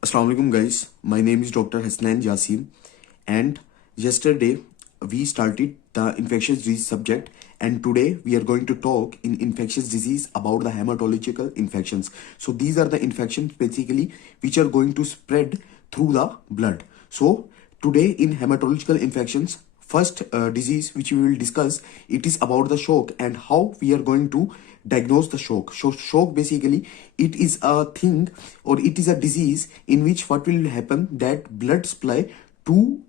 Assalamu alaikum guys, my name is Dr. Hasnain Jasim, and yesterday we started the infectious disease subject, and today we are going to talk in infectious disease about the hematological infections. So these are the infections basically which are going to spread through the blood. So today in hematological infections, first disease which we will discuss, it is about the shock and how we are going to diagnose the shock. So shock basically, it is a thing or it is a disease in which what will happen, that blood supply to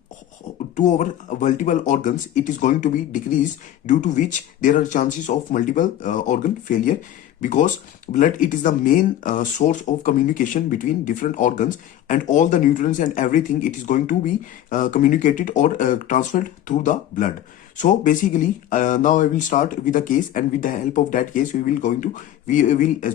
our multiple organs, it is going to be decreased, due to which there are chances of multiple organ failure, because blood, it is the main source of communication between different organs, and all the nutrients and everything, it is going to be communicated or transferred through the blood. So basically, now I will start with a case, and with the help of that case we will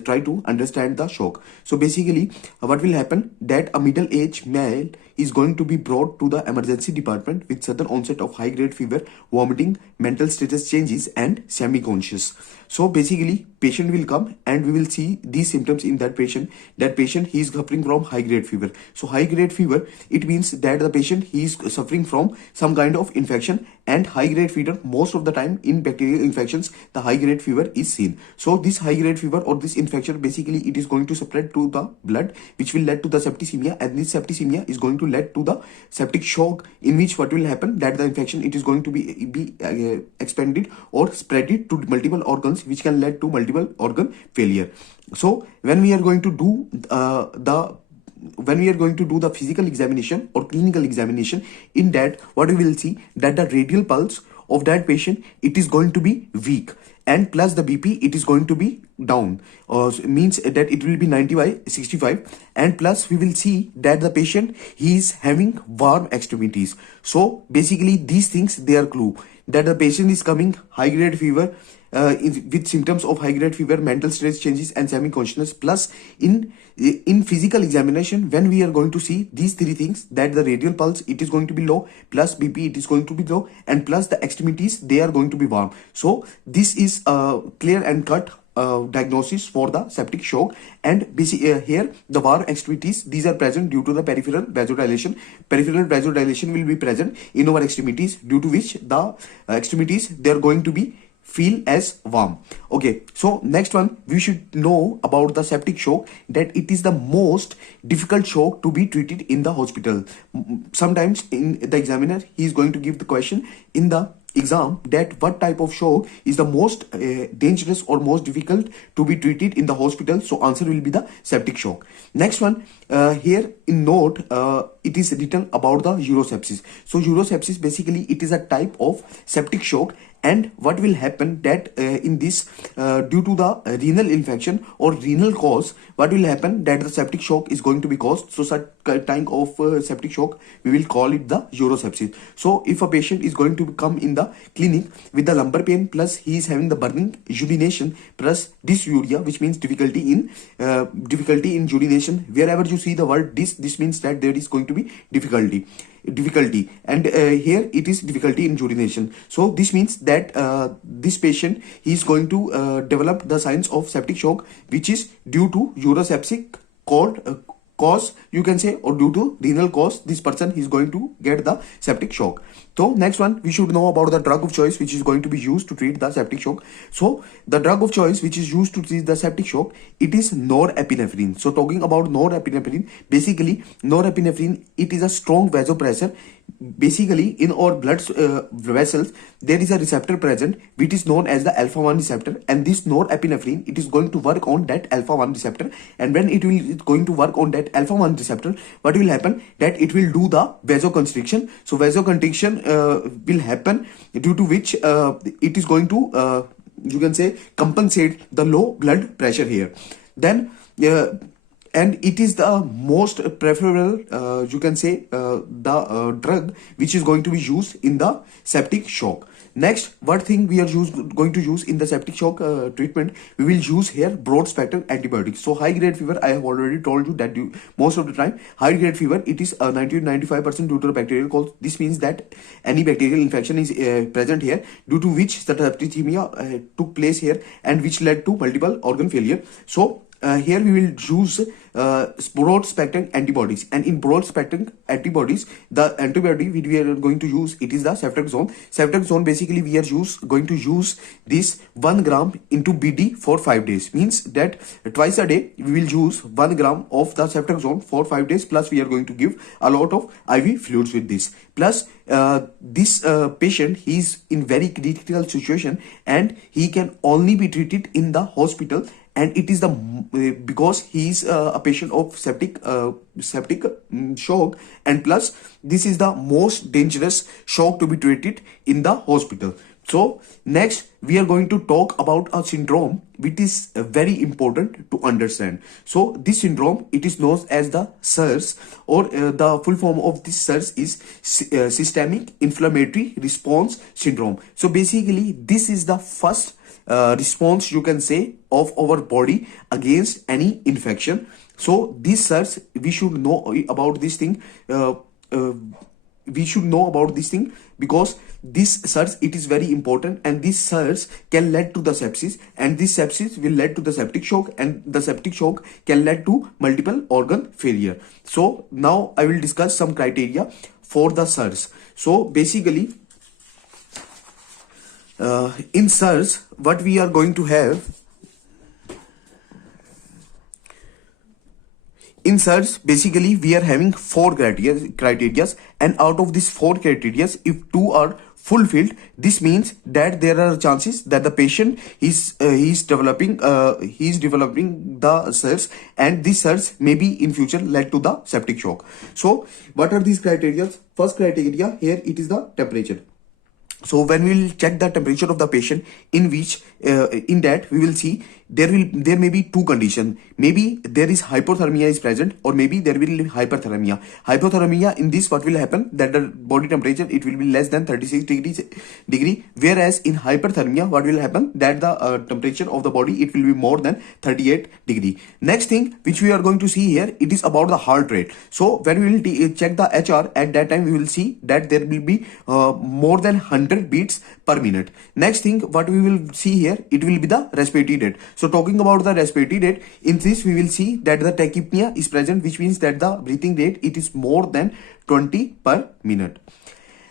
try to understand the shock. So basically, what will happen, that a middle-aged male is going to be brought to the emergency department with sudden onset of high-grade fever, vomiting, mental status changes, and semi-conscious. So basically, patient will come and we will see these symptoms in that patient. That patient, he is suffering from high-grade fever. So high-grade fever, it means that the patient, he is suffering from some kind of infection, and high-grade fever, most of the time in bacterial infections, the high-grade fever is seen. So this high-grade fever or this infection, basically it is going to spread to the blood, which will lead to the septicemia, and this septicemia is going to lead to the septic shock, in which what will happen, that the infection, it is going to be expanded or spread it to multiple organs, which can lead to multiple organ failure. So when we are going to do the physical examination or clinical examination, in that what we will see, that the radial pulse of that patient, it is going to be weak, and plus the BP, it is going to be down, means that it will be 90/65, and plus we will see that the patient, he is having warm extremities. So basically, these things, they are clue that the patient is coming high grade fever, with symptoms of high grade fever, mental stress changes, and semi consciousness. Plus in physical examination, when we are going to see these three things, that the radial pulse, it is going to be low, plus BP, it is going to be low, and plus the extremities, they are going to be warm. So this is a clear and cut diagnosis for the septic shock. And basically, here the warm extremities, these are present due to the peripheral vasodilation. Peripheral vasodilation will be present in our extremities, due to which the extremities, they are going to be feel as warm. Okay, so next one, we should know about the septic shock, that it is the most difficult shock to be treated in the hospital. Sometimes in the examiner, he is going to give the question in the exam, that what type of shock is the most dangerous or most difficult to be treated in the hospital. So answer will be the septic shock. Next one, here in note, it is written about the urosepsis. So urosepsis, basically it is a type of septic shock, and what will happen, that in this, due to the renal infection or renal cause, what will happen, that the septic shock is going to be caused. So such type of septic shock, we will call it the urosepsis. So if a patient is going to come in the clinic with the lumbar pain, plus he is having the burning urination, plus dysuria, which means difficulty in urination. Wherever you see the word this means that there is going to be difficulty, and here it is difficulty in urination. So this means that this patient, he is going to develop the signs of septic shock, which is due to uroseptic cause, you can say, or due to renal cause, this person is going to get the septic shock. So next one, we should know about the drug of choice which is going to be used to treat the septic shock. So the drug of choice which is used to treat the septic shock, it is norepinephrine. So talking about norepinephrine, basically norepinephrine, it is a strong vasopressor. Basically in our blood vessels, there is a receptor present which is known as the alpha 1 receptor, and this norepinephrine, it is going to work on that alpha 1 receptor. And when it's going to work on that alpha 1 receptor, what will happen, that it will do the vasoconstriction. So vasoconstriction will happen, due to which it is going to you can say compensate the low blood pressure here. Then and it is the most preferable, you can say, the drug which is going to be used in the septic shock. Next, what thing we are going to use in the septic shock treatment, we will use here broad spectrum antibiotics. So high grade fever, I have already told you that most of the time high grade fever, it is 90-95% due to the bacterial cause. This means that any bacterial infection is present here, due to which the septicemia took place here, and which led to multiple organ failure. So here we will use broad spectrum antibodies, and in broad spectrum antibodies, the antibody which we are going to use, it is the ceftriaxone. Ceftriaxone, basically we are going to use this 1 gram into BD for 5 days. Means that twice a day we will use 1 gram of the ceftriaxone for 5 days, plus we are going to give a lot of IV fluids with this. Plus this patient, he is in very critical situation and he can only be treated in the hospital, and it is the because he is a patient of septic shock, and plus this is the most dangerous shock to be treated in the hospital. So next we are going to talk about a syndrome which is very important to understand. So this syndrome, it is known as the SIRS, or the full form of this SIRS is systemic inflammatory response syndrome. So basically this is the first response, you can say, of our body against any infection. So this SIRS, we should know about this thing. We should know about this thing because this SIRS, it is very important, and this SIRS can lead to the sepsis, and this sepsis will lead to the septic shock, and the septic shock can lead to multiple organ failure. So now I will discuss some criteria for the SIRS. So basically in SIRS, what we are going to have in SIRS, basically we are having 4 criteria, and out of these 4 criteria, if 2 are fulfilled, this means that there are chances that the patient is developing the SIRS, and this SIRS may be in future led to the septic shock. So what are these criteria? First criteria here, it is the temperature. So when we will check the temperature of the patient, in which in that we will see there may be 2 conditions. Maybe there is hypothermia is present, or maybe there will be hyperthermia. Hypothermia, in this what will happen, that the body temperature, it will be less than 36 degree, whereas in hyperthermia what will happen, that the temperature of the body, it will be more than 38 degree. Next thing which we are going to see here, it is about the heart rate. So when we will check the HR, at that time we will see that there will be more than 100 beats per minute. Next thing what we will see here, it will be the respiratory rate. So talking about the respiratory rate, in this we will see that the tachypnea is present, which means that the breathing rate, it is more than 20 per minute.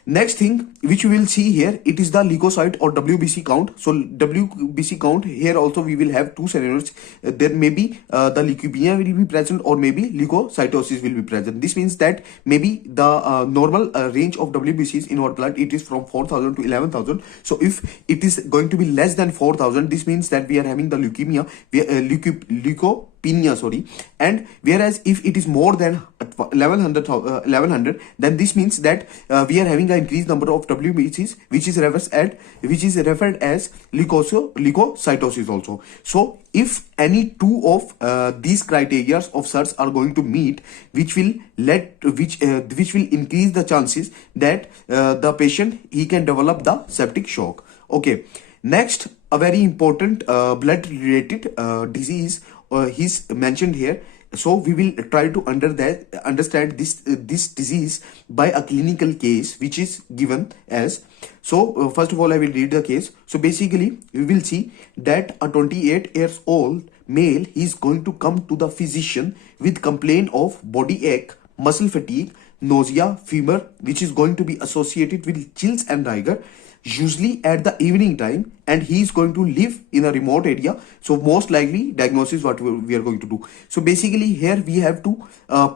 Next thing which we will see here, it is the leukocyte or WBC count. So WBC count, here also we will have 2 scenarios. There may be the leukemia will be present, or maybe leukocytosis will be present. This means that maybe the normal range of WBCs in our blood, it is from 4,000 to 11,000. So if it is going to be less than 4,000, this means that we are having the leukemia, leukopenia, sorry. And whereas if it is more than 1100, then this means that we are having an increased number of WBCs, which is referred as leukocytosis also. So if any 2 of these criteria of SIRS are going to meet, which will increase the chances that the patient, he can develop the septic shock. Okay, next, a very important blood related disease is mentioned here. So we will try to understand this disease by a clinical case which is given as. So first of all, I will read the case. So basically we will see that a 28 years old male, he is going to come to the physician with complaint of body ache, muscle fatigue, nausea, fever, which is going to be associated with chills and rigor, usually at the evening time, and he is going to live in a remote area. So most likely diagnosis what we are going to do. So basically here we have to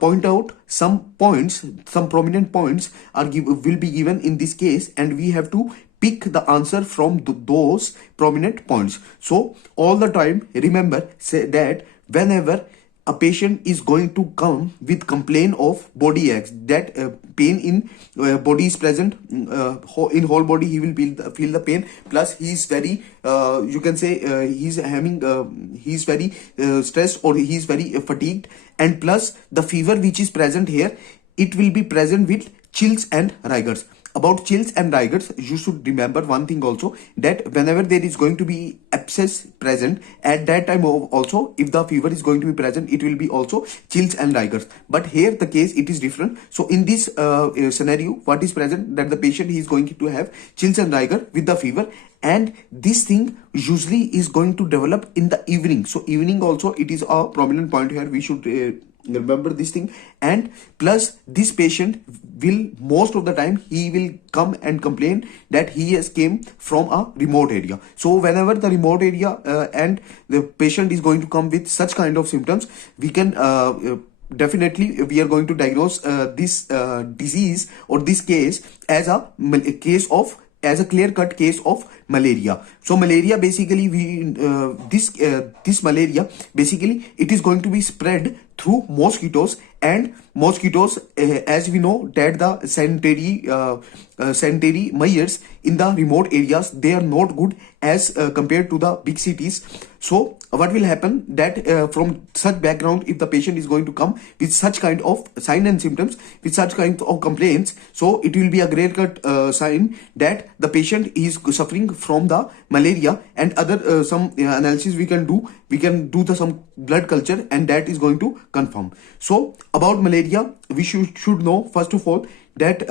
point out some points, some prominent points will be given in this case, and we have to pick the answer from those prominent points. So all the time remember, say that whenever a patient is going to come with complaint of body aches, that pain in body is present, in whole body he will feel the pain, plus he is very you can say he's very stressed, or he is very fatigued, and plus the fever which is present here, it will be present with chills and rigors. about chills and rigors, you should remember one thing also, that whenever there is going to be abscess present, at that time also, if the fever is going to be present, it will be also chills and rigors. But here the case it is different. So in this scenario, what is present, that the patient is going to have chills and rigor with the fever, and this thing usually is going to develop in the evening. So evening also, it is a prominent point here, we should remember this thing. And plus, this patient will, most of the time, he will come and complain that he has came from a remote area. So whenever the remote area and the patient is going to come with such kind of symptoms, we can definitely, we are going to diagnose this disease or this case as a case of, as a clear-cut case of malaria. So malaria basically, this malaria basically, it is going to be spread through mosquitoes, and mosquitoes, as we know, that the sanitary measures in the remote areas, they are not good as compared to the big cities. So what will happen, that from such background, if the patient is going to come with such kind of sign and symptoms, with such kind of complaints, so it will be a clear cut sign that the patient is suffering from the malaria. And other some analysis we can do, some blood culture, and that is going to confirm. So about malaria, we should know first of all that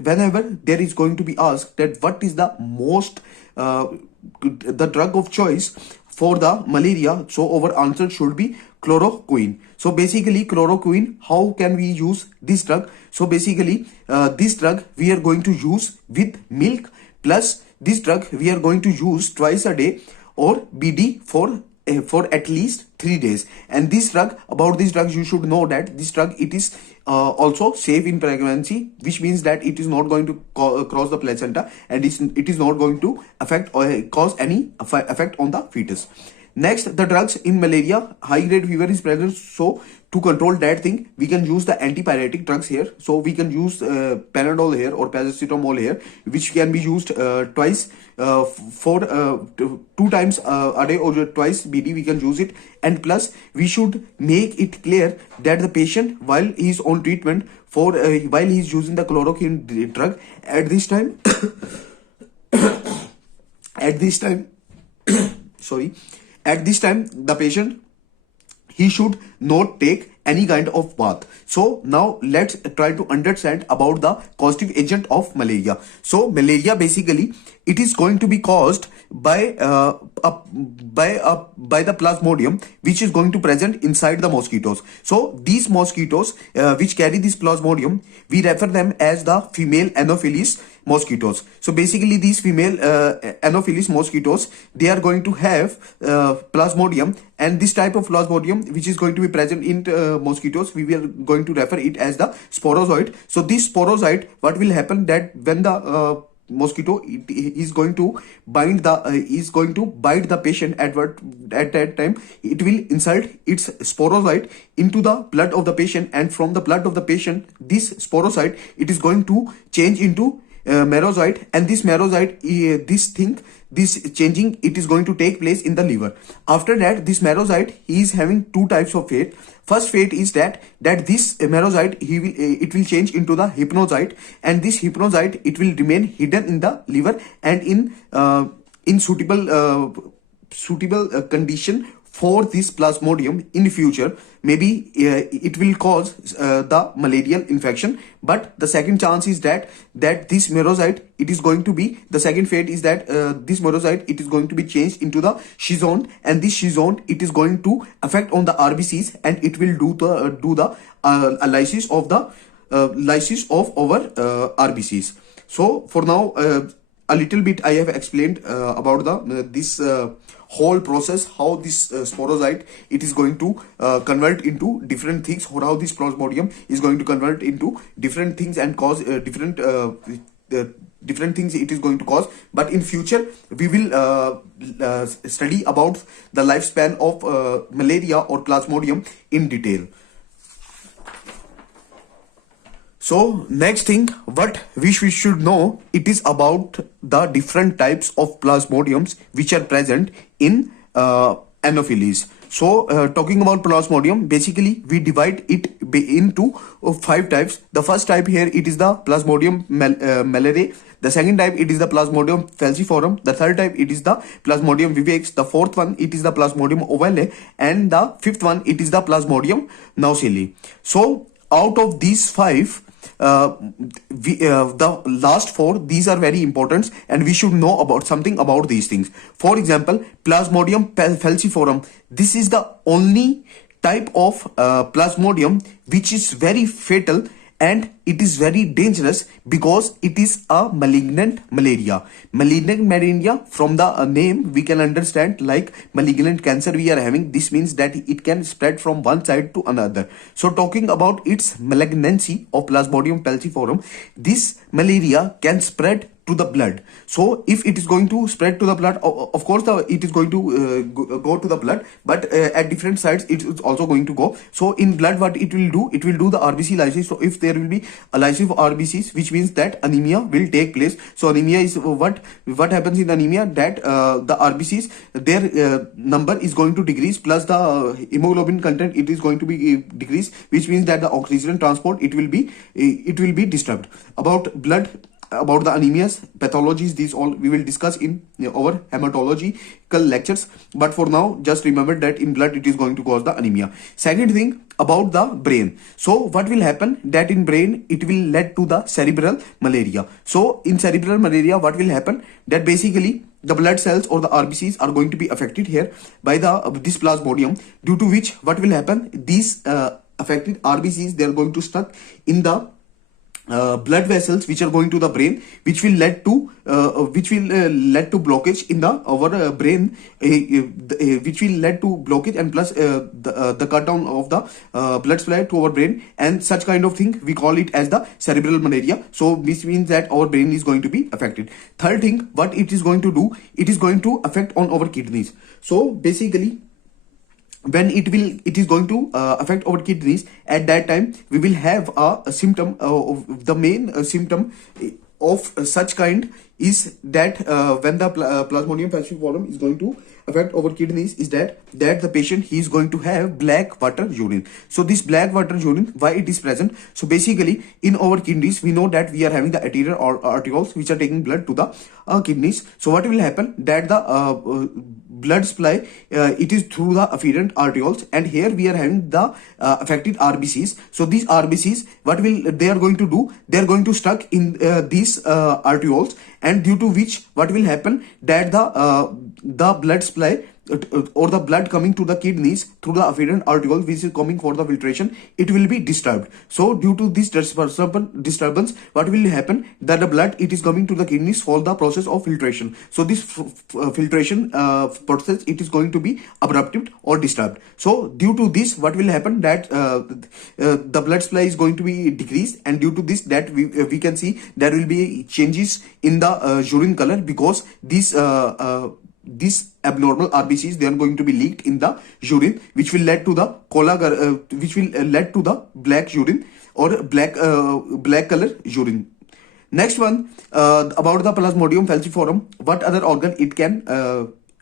whenever there is going to be asked that what is the most the drug of choice for the malaria, so our answer should be chloroquine. So basically, chloroquine, how can we use this drug? So basically, this drug we are going to use with milk, plus this drug we are going to use twice a day, or BD for at least 3 days. And this drug, about this drug, you should know that this drug, it is also safe in pregnancy, which means that it is not going to cross the placenta, and it is not going to affect or cause any effect on the fetus. Next, the drugs in malaria, high grade fever is present. So to control that thing, we can use the antipyretic drugs here. So we can use Panadol here or paracetamol here, which can be used twice for 2 times a day, or twice BD we can use it. And plus, we should make it clear that the patient, while he is on treatment for while he is using the chloroquine drug, at this time at this time the patient, he should not take any kind of bath. So now let's try to understand about the causative agent of malaria. So malaria basically, it is going to be caused by the plasmodium, which is going to present inside the mosquitoes. So these mosquitoes which carry this plasmodium, we refer them as the female Anopheles mosquitoes. So basically, these female Anopheles mosquitoes, they are going to have plasmodium, and this type of plasmodium which is going to be present in mosquitoes, we are going to refer it as the sporozoite. So this sporozoite, what will happen, that when the mosquito is going to bite the patient, at that time it will insert its sporozoite into the blood of the patient, and from the blood of the patient, this sporozoite, it is going to change into merozoite, and this merozoite, this changing, it is going to take place in the liver. After that, this merozoite, he is having 2 types of fate. First fate is that this merozoite, it will change into the hypnozoite, and this hypnozoite, it will remain hidden in the liver, and in suitable condition for this plasmodium in future, maybe it will cause the malarial infection. But the second chance is that this merozoite, it is going to be, the second fate is that this merozoite, it is going to be changed into the schizone, and this schizone, it is going to affect on the RBCs, and it will do the lysis of our RBCs. So for now, a little bit I have explained about this whole process, how this sporozoite, it is going to convert into different things, or how this plasmodium is going to convert into different things and cause different things it is going to cause. But in future, we will study about the lifespan of malaria or plasmodium in detail. So next thing, what we should know, it is about the different types of plasmodiums which are present in Anopheles. So, talking about Plasmodium, basically we divide it into 5 types. The first type here, it is the Plasmodium malare. The second type, it is the Plasmodium falciparum. The third type, it is the Plasmodium vivax. The fourth one, it is the Plasmodium ovale. And the fifth one, it is the Plasmodium nauseae. So, out of these five, the last four, these are very important, and we should know about something about these things. For example, Plasmodium falciparum, this is the only type of Plasmodium which is very fatal, and it is very dangerous because it is a malignant malaria. Malignant malaria, from the name we can understand, like malignant cancer we are having. This means that it can spread from one side to another. So talking about its malignancy of Plasmodium falciparum, this malaria can spread to the blood. So if it is going to spread to the blood, of course it is going to go to the blood, but at different sides it is also going to go. So in blood, what it will do, it will do the RBC lysis. So if there will be a lysis of RBCs, which means that anemia will take place. So anemia is what happens in anemia, that the RBCs, their number is going to decrease, plus the hemoglobin content, it is going to be decreased, which means that the oxygen transport, it will be disturbed. About blood, about the anemias, pathologies, these all we will discuss in our hematological lectures. But for now, just remember that in blood it is going to cause the anemia. Second thing, about the brain. So what will happen, that in brain it will lead to the cerebral malaria. So in cerebral malaria, what will happen, that basically the blood cells or the RBCs are going to be affected here by this Plasmodium, due to which what will happen, these affected RBCs, they are going to stuck in the blood vessels which are going to the brain, which will lead to blockage in our brain, which will lead to blockage, and plus the cut down of the blood supply to our brain, and such kind of thing we call it as the cerebral malaria. So this means that our brain is going to be affected. Third thing, what it is going to do, it is going to affect on our kidneys. So basically, when it is going to affect our kidneys, at that time we will have a symptom, the main symptom of such kind is that when the Plasmodium falciparum is going to affect our kidneys, is that the patient, he is going to have black water urine. So this black water urine, why it is present? So basically in our kidneys, we know that we are having the arterial arterioles which are taking blood to the kidneys. So what will happen, that the blood supply, it is through the afferent arterioles, and here we are having the affected RBCs. So these RBCs, what will they are going to do, they are going to stuck in these arterioles, and due to which what will happen, that the blood supply or the blood coming to the kidneys through the afferent arteriole, which is coming for the filtration, it will be disturbed. So due to this disturbance, what will happen, that the blood, it is coming to the kidneys for the process of filtration. So this filtration process, it is going to be abrupted or disturbed. So due to this, what will happen, that the blood supply is going to be decreased, and due to this, that we can see there will be changes in the urine color, because these abnormal RBCs, they are going to be leaked in the urine, which will lead to the lead to the black urine or black color urine. Next one, about the Plasmodium falciparum, what other organ it can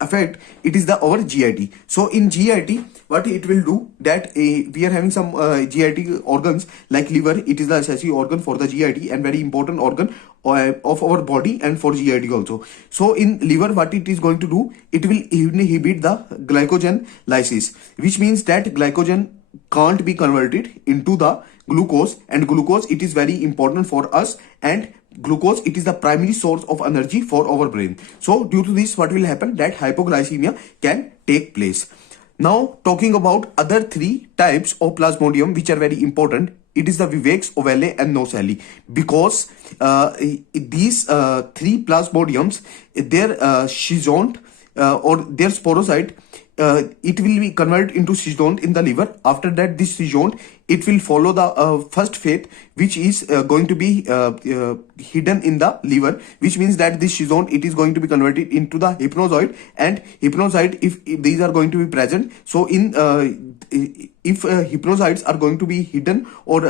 affect, it is our GIT. So in GIT, what it will do, that we are having some GIT organs like liver, it is the accessory organ for the GIT and very important organ of our body and for GIT also. So in liver, what it is going to do, it will inhibit the glycogen lysis, which means that glycogen can't be converted into the glucose, and glucose, it is very important for us, and glucose, it is the primary source of energy for our brain. So due to this, what will happen, that hypoglycemia can take place. Now talking about other three types of Plasmodium which are very important, it is the vivax, ovale and nauseae, because these three Plasmodiums, their schizont or their sporocyte, it will be converted into schizont in the liver. After that, this schizont, it will follow the first phase, which is going to be hidden in the liver, which means that this schizone, it is going to be converted into the hypnozoid, and hypnozoid, if these are going to be present, so in if hypnozoids are going to be hidden or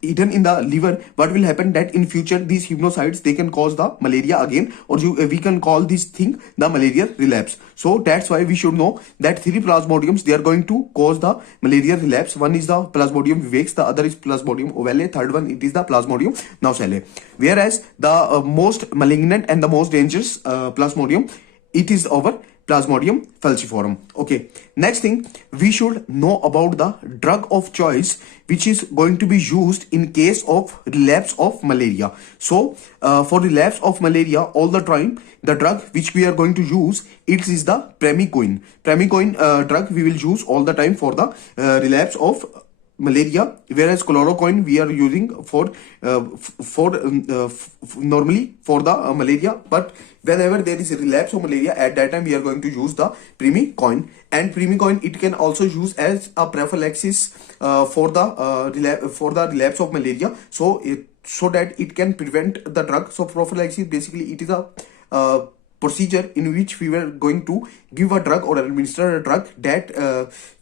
hidden in the liver, what will happen that in future these hypnozoids, they can cause the malaria again, or we can call this thing the malaria relapse. So that's why we should know that 3 plasmodiums, they are going to cause the malaria relapse. One is the plasmodium vivax, the other is plasmodium ovale, third one it is the plasmodium nausale. Whereas the most malignant and the most dangerous plasmodium, it is our Plasmodium falciparum. Okay, next thing, we should know about the drug of choice which is going to be used in case of relapse of malaria. So for relapse of malaria, all the time the drug which we are going to use, it is the Primacoin. Primacoin drug we will use all the time for the relapse of malaria, whereas chloroquine we are using for normally for the malaria, but whenever there is a relapse of malaria, at that time we are going to use the Primacoin. And Primacoin, it can also use as a prophylaxis for the relapse of malaria, so that it can prevent the drug. So prophylaxis, basically it is a procedure in which we were going to give a drug or administer a drug that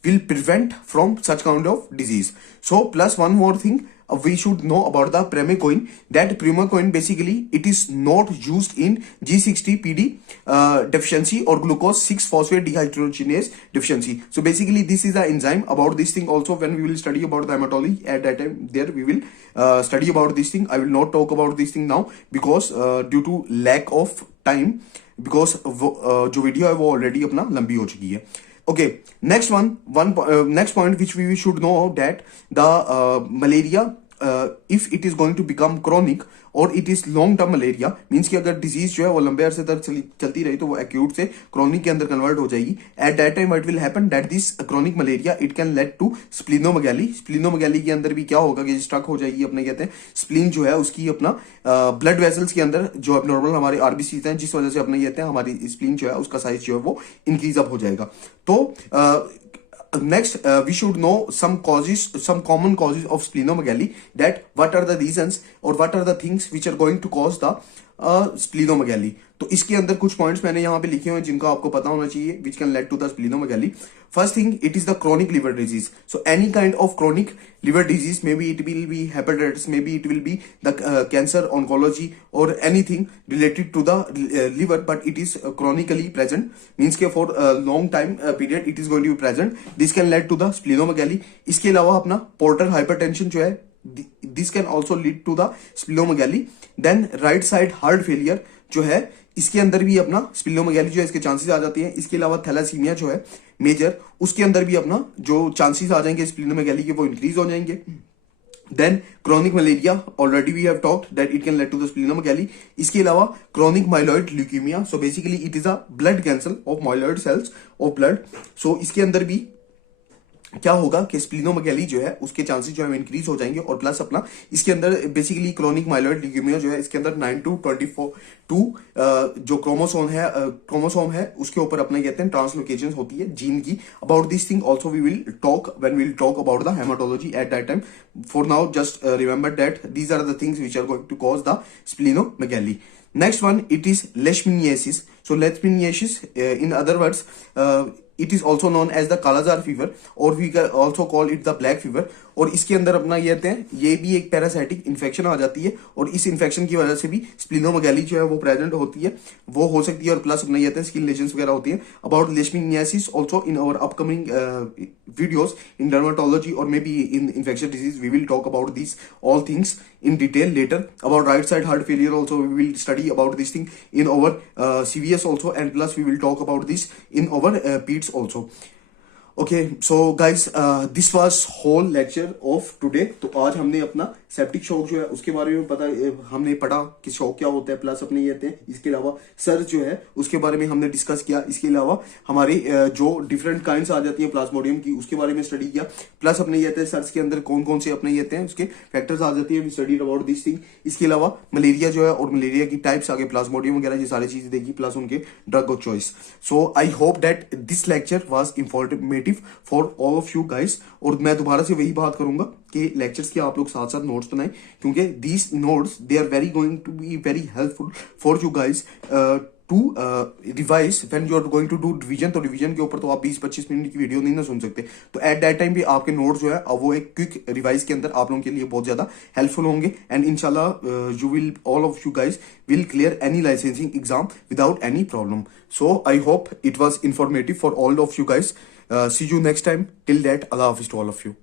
will prevent from such kind of disease. So plus one more thing, we should know about the Primacoin, that Primacoin basically it is not used in G60PD deficiency or glucose 6-phosphate dehydrogenase deficiency. So basically this is the enzyme. About this thing also, when we will study about the hematology, at that time there we will study about this thing. I will not talk about this thing now because due to lack of time, because जो video है वो already अपना लंबी हो चुकी है. Okay, next point which we should know, that the malaria, if it is going to become chronic or it is long term malaria, means कि अगर disease जो है वो लंबे अरसे तक चलती रही तो वो acute से chronic के अंदर convert हो जाएगी. At that time what will happen, that this chronic malaria it can lead to splenomegaly. Splenomegaly के अंदर भी क्या होगा कि स्ट्रक हो जाएगी, अपने कहते हैं स्प्लीन जो है उसकी अपना ब्लड वेसल्स के अंदर जो एबनॉर्मल हमारे आरबीसी हैं, जिस वजह से अपने कहते हैं हमारी स्प्लीन जो है उसका साइज जो है वो इंक्रीज अप हो जाएगा. तो next we should know some common causes of splenomegaly, that what are the reasons or what are the things which are going to cause the splenomegaly. तो इसके अंदर कुछ पॉइंट्स मैंने यहाँ पे लिखे हुए हैं जिनका आपको पता होना चाहिए, which can lead to the splenomegaly. First thing, it is the chronic liver disease. So any kind of chronic liver disease, maybe it will be hepatitis, maybe it will be the cancer, oncology or anything related to the liver, but it is chronically present, means कि for a long time period it is going to be present. This can lead to the splenomegaly. इसके अलावा अपना portal hypertension जो है, this can also lead to the splenomegaly. Then right side heart failure जो है, इसके अंदर भी अपना स्प्लीनोमेगैली जो है इसके चांसेस आ जाती हैं. इसके अलावा थैलासीमिया जो है मेजर, उसके अंदर भी अपना जो चांसेस आ जाएंगे स्प्लीनोमेगैली के वो इंक्रीज हो जाएंगे. Then chronic malaria, already we have talked that it can lead to the splenomegaly. इसके अलावा chronic myeloid leukaemia, so basically it is a blood cancer of myeloid cells of blood. So इसके अंदर भी क्या होगा कि स्प्लीनोमेगैली जो है उसके चांसेस जो है इंक्रीज हो जाएंगे. और प्लस अपना इसके अंदर बेसिकली क्रोनिक माइलॉइड ल्यूकेमिया जो है इसके अंदर 9 to 24 जो क्रोमोसोम है उसके ऊपर अपने कहते हैं ट्रांसलोकेशन होती है जीन की. About this thing also we will talk when we will talk about the haematology at that time. For now just remember that these are the things which are going to cause the splenomegaly. Next one, it is leishmaniasis. So leishmaniasis, in other words, it is also known as the kala-azar fever, or we can also call it the black fever. और इसके अंदर अपना ये कहते हैं ये भी एक पैरासाइटिक इन्फेक्शन आ जाती है, और इस इन्फेक्शन की वजह से भी स्प्लीनोमेगैली जो है वो प्रेजेंट होती है, वो हो सकती है. और प्लस अपना ये कहते हैं स्किन लेजन्स वगैरह होती है. अबाउट लेishmaniasis also in our upcoming videos in dermatology or maybe in infectious disease, we will talk about these all things in detail later. About right side heart failure also we will study about this thing in our CVS also, and plus we will talk about this in our PEDS also. Okay so guys this was whole lecture of today. तो आज हमने अपना septic shock जो है उसके बारे में हमने पढ़ा कि शॉक क्या होता है, प्लस अपने ये थे इसके अलावा सर्ज जो है उसके बारे में हमने डिस्कस किया. इसके अलावा हमारी जो डिफरेंट काइंड्स आ जाती है प्लाज्मोडियम की उसके बारे में स्टडी किया. प्लस अपने ये थे सर्ज के अंदर कौन कौन से अपने ये थे उसके फैक्टर्स आ जाती है, we studied about this thing. इसके अलावा मलेरिया जो है और मलेरिया की टाइप्स आगे प्लाज्मोडियम वगैरह ये सारी चीजें देखी, प्लस उनके drug of choice. So I hope that this lecture was informative informative for all of you guys. और मैं दोबारा से वही बात करूंगा कि लेक्चर्स की आप लोग साथ साथ नोट्स बनाएं, क्योंकि these notes they are very going to be very helpful for you guys to revise when you are going to do revision. तो रिवीजन के ऊपर तो आप 20-25 मिनट की वीडियो नहीं ना सुन सकते, तो एट दैट टाइम भी आपके नोट्स जो है वो एक क्विक रिवाइज के अंदर आप लोगों के लिए बहुत ज्यादा हेल्पफुल होंगे। एंड इंशाल्लाह you will all of you guys will clear any licensing exam without any problem. So I hope it was informative for all of you guys. See you next time. Till that, Allah Hafiz to all of you.